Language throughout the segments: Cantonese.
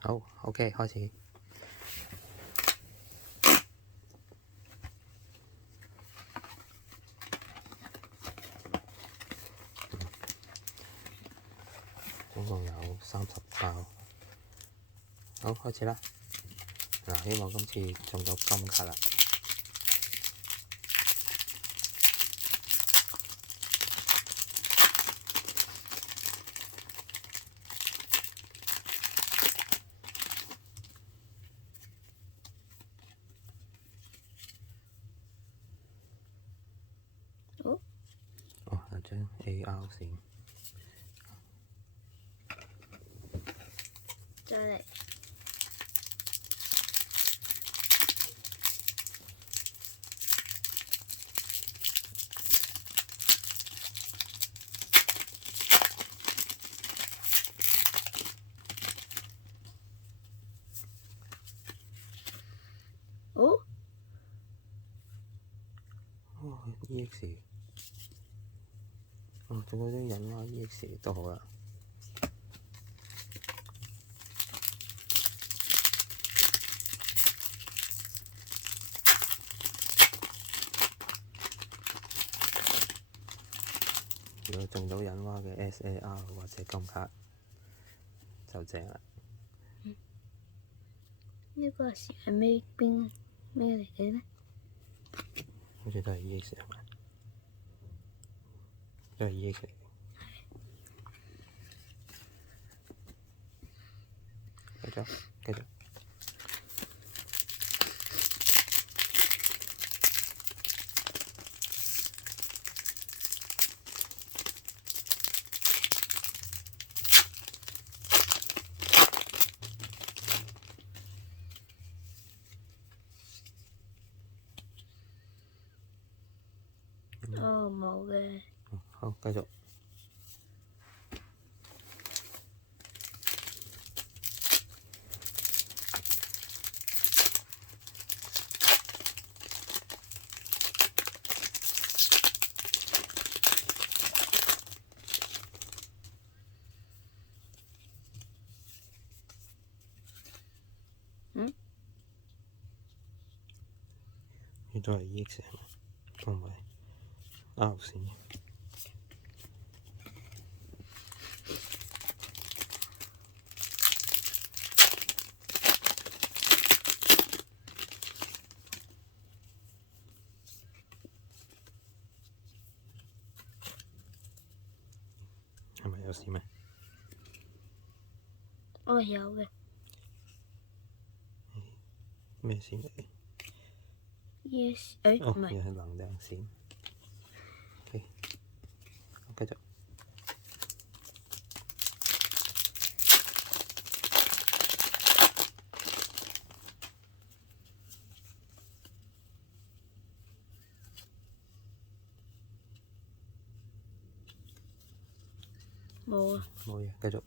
好，OK，開始。總共有30包。好，開始啦。嗱，希望今次中到金卡啦。哦，有張 AR 線。再嚟。哦。哦 EX。哦，仲有張印花 EX 都好啦。如果中到印花嘅 SAR 或者金卡就正啦。呢個係咩邊咩嚟嘅呢？好似都係 EX 係咪？都係 EX 嚟嘅。繼續。哦，冇嘅。好，繼續。呢都係 EX 係咪？同埋 R 線。係咪有線咩？哦，有嘅。咩線嚟？Yes，唔哦，係。又係能量線。OK，繼續。冇啊。冇嘢，繼續。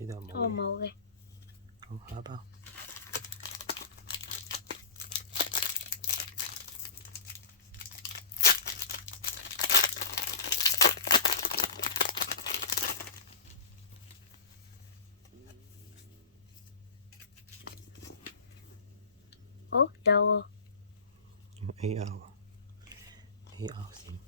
呢度冇嘢。哦，冇嘅。好，下一包。哦，有喎。AR 線。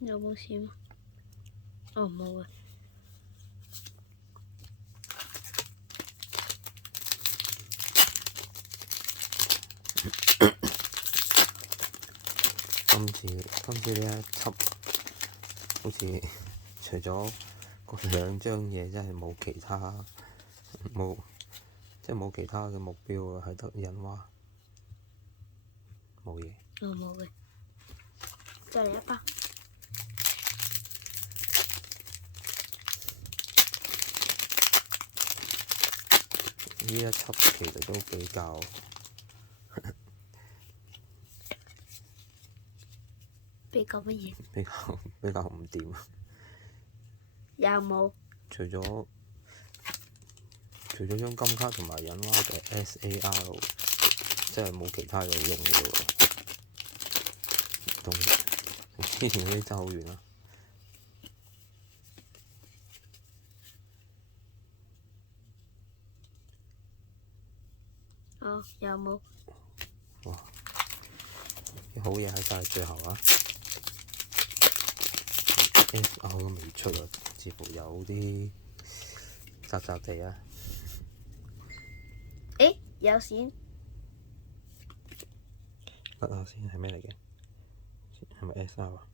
有冇線啊？哦，冇啊。今次呢一輯好似除咗嗰兩張嘢，真係冇其他冇其他嘅目標啊，係得印花，冇嘢。哦，冇嘅。再嚟一包。呢一輯其實都比較比較乜嘢？比較唔掂。有冇？除咗張金卡同埋隱蛙嘅 SAR，即係冇其他嘢用嘅喎。同之前嗰啲爭好遠啦。哦，有冇？哇！啲好嘢喺晒最後啊！SR 都未出啊，似乎有啲雜雜地啊。誒，有線。甩下先係咩嚟嘅？係咪 SR 啊？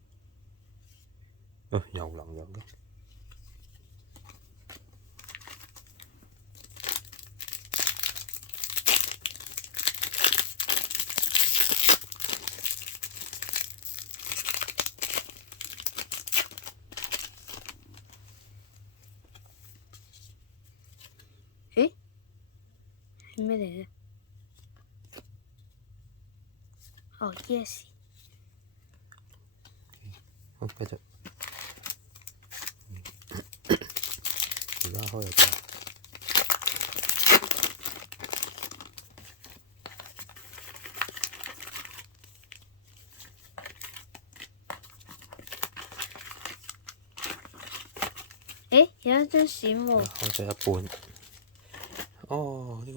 有能量嘅。誒，係咩嚟嘅？哦，yes。好，繼續。而家開咗機。誒，有一張閃喎。開咗一半。哦，呢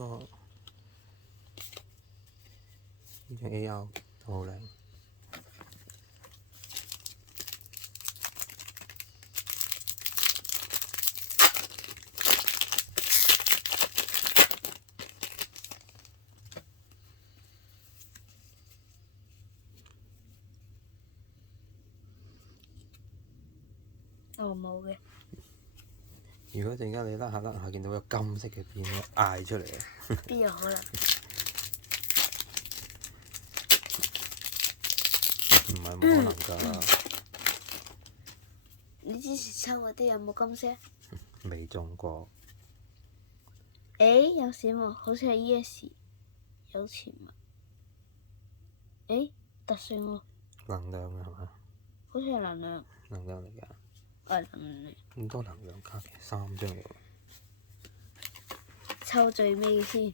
張 AR 都好靚。哦，冇嘅。如果陣間你甩下見到有金色嘅邊咧，嗌出嚟啊！邊有可能？唔係冇可能㗎。你之前抽嗰啲有冇金色？未中過。誒，有閃喎，好似係 yes，有潛物。誒，特性喎。能量嘅係咪？好似係能量。能量嚟㗎。能量。咁多能量卡嘅3張喎。抽最尾先。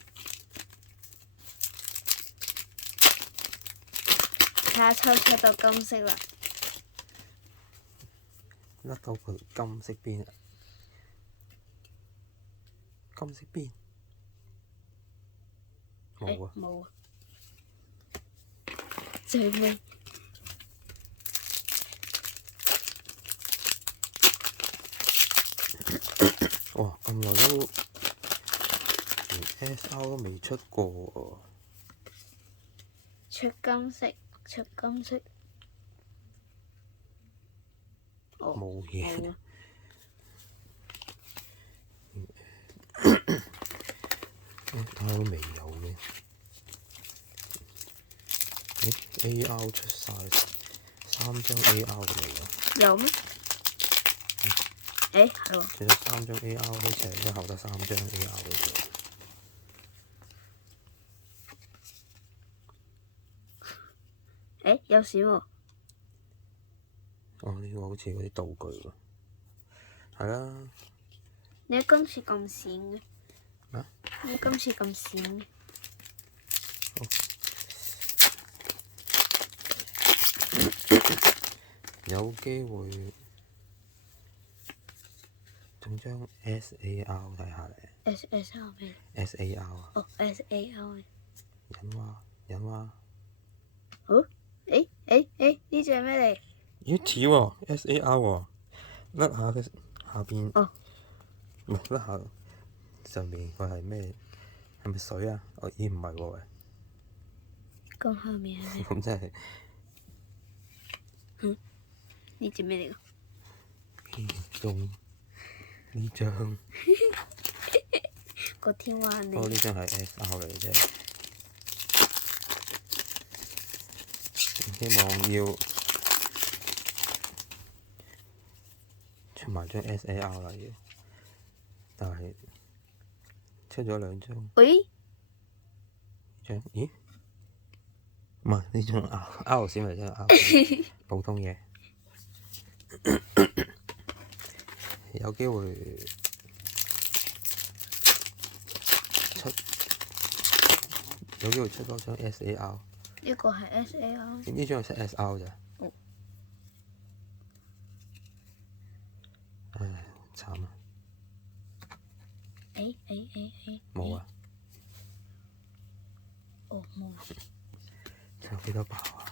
睇下抽到金色啦。甩到佢金色邊啊！金色邊冇啊！冇啊！最尾。哇！咁耐都連 SR 都未出過喎。出金色，出金色。哦，冇嘢。冇啊。睇下都未有嘅。AR 出晒3張 AR 嚟㗎。有咩？誒，係喎。其實3張 AR 好似係一後得3張 AR 嚟㗎。誒，有閃喎。哦，呢個好似嗰啲道具喎。係啦。你今次咁閃嘅？咩？你今次咁閃嘅？有機會整張 SAR 睇下嚟。SAR 咩？SAR 啊。哦，SAR。隱蛙。好。誒，呢隻係咩嚟？咦，似喎 SAR 喎，甩下嘅下邊。哦。唔係甩下上面佢係咩？係咪水啊？哦，咦唔係喎喂。咁下面係咩？咁即係。呢隻咩嚟㗎？中呢張。個天蛙嚟。哦，呢張係 SR 嚟嘅啫。希望要出埋張 SAR 啦要，但係出咗兩張。喂，張咦？唔係呢張 R 閃嚟啫，R 閃普通嘢。有機會出，有機會出多張 SAR。呢個係 SAR。呢張係 SR 咋？哦。唉，慘啊！冇啊！哦，冇。仲有幾多包啊？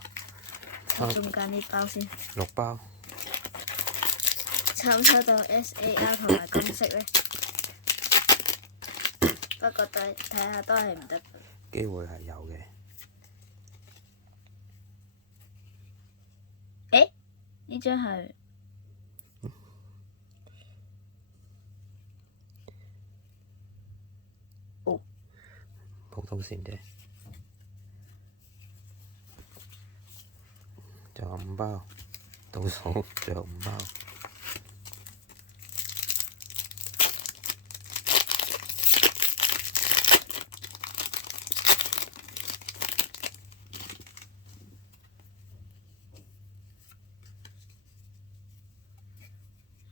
我中間呢包先。6包。抽唔抽到 SAR 同埋金色咧？不過睇下都係唔得。機會係有嘅。誒，呢張係哦，普通線啫。仲有5包，倒數最後5包。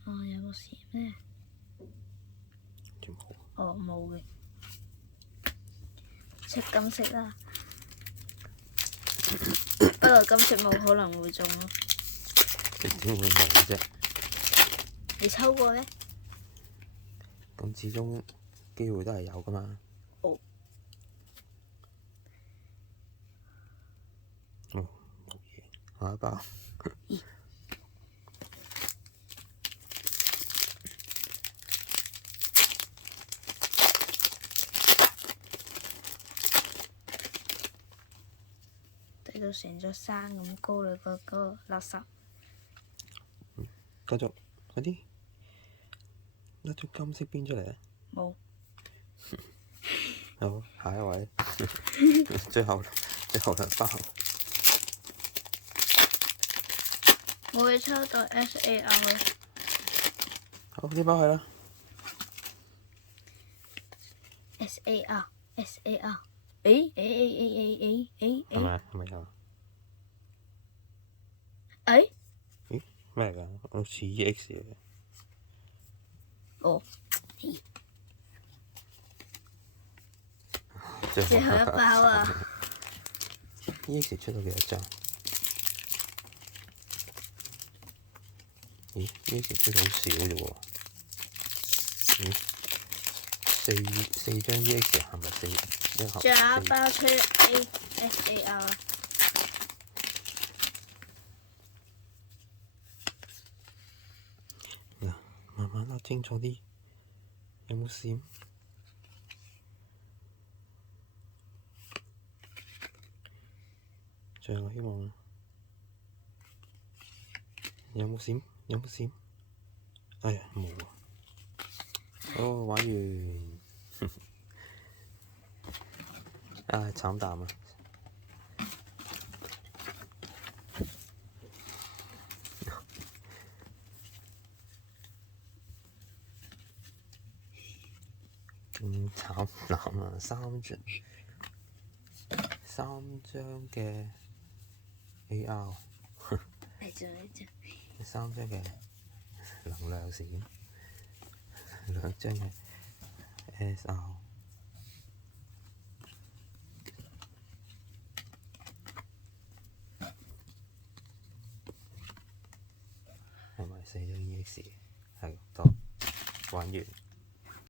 有冇閃咧？冇。哦，冇嘅。出金色啦。不過金色冇可能會中咯。點會冇啫？你抽過咧？咁始終機會都係有噶嘛。哦。冇嘢，下一包。睇到成座山咁高啦，嗰個垃圾。繼續，快啲，攞張金色邊出嚟啊！冇。好，下一位，最後2包。我會抽到 SAR。好，呢包係啦。SAR。係咪有？咦？咩嚟㗎？好似 EX 嚟嘅。哦。最後一包啊！EX 出到幾多張？咦？EX 出到好少啫喎。咦？4張 EX 係咪4？仲有一包出 SAR。嗱，慢慢攞清楚啲，有冇閃？最後希望有冇閃？有冇閃？哎呀，冇啊！好，玩完。唉，慘淡啊！慘淡啊！3張嘅 AR， 3張嘅能量閃，2張嘅 SR。係咪4張 EX？係，到玩完。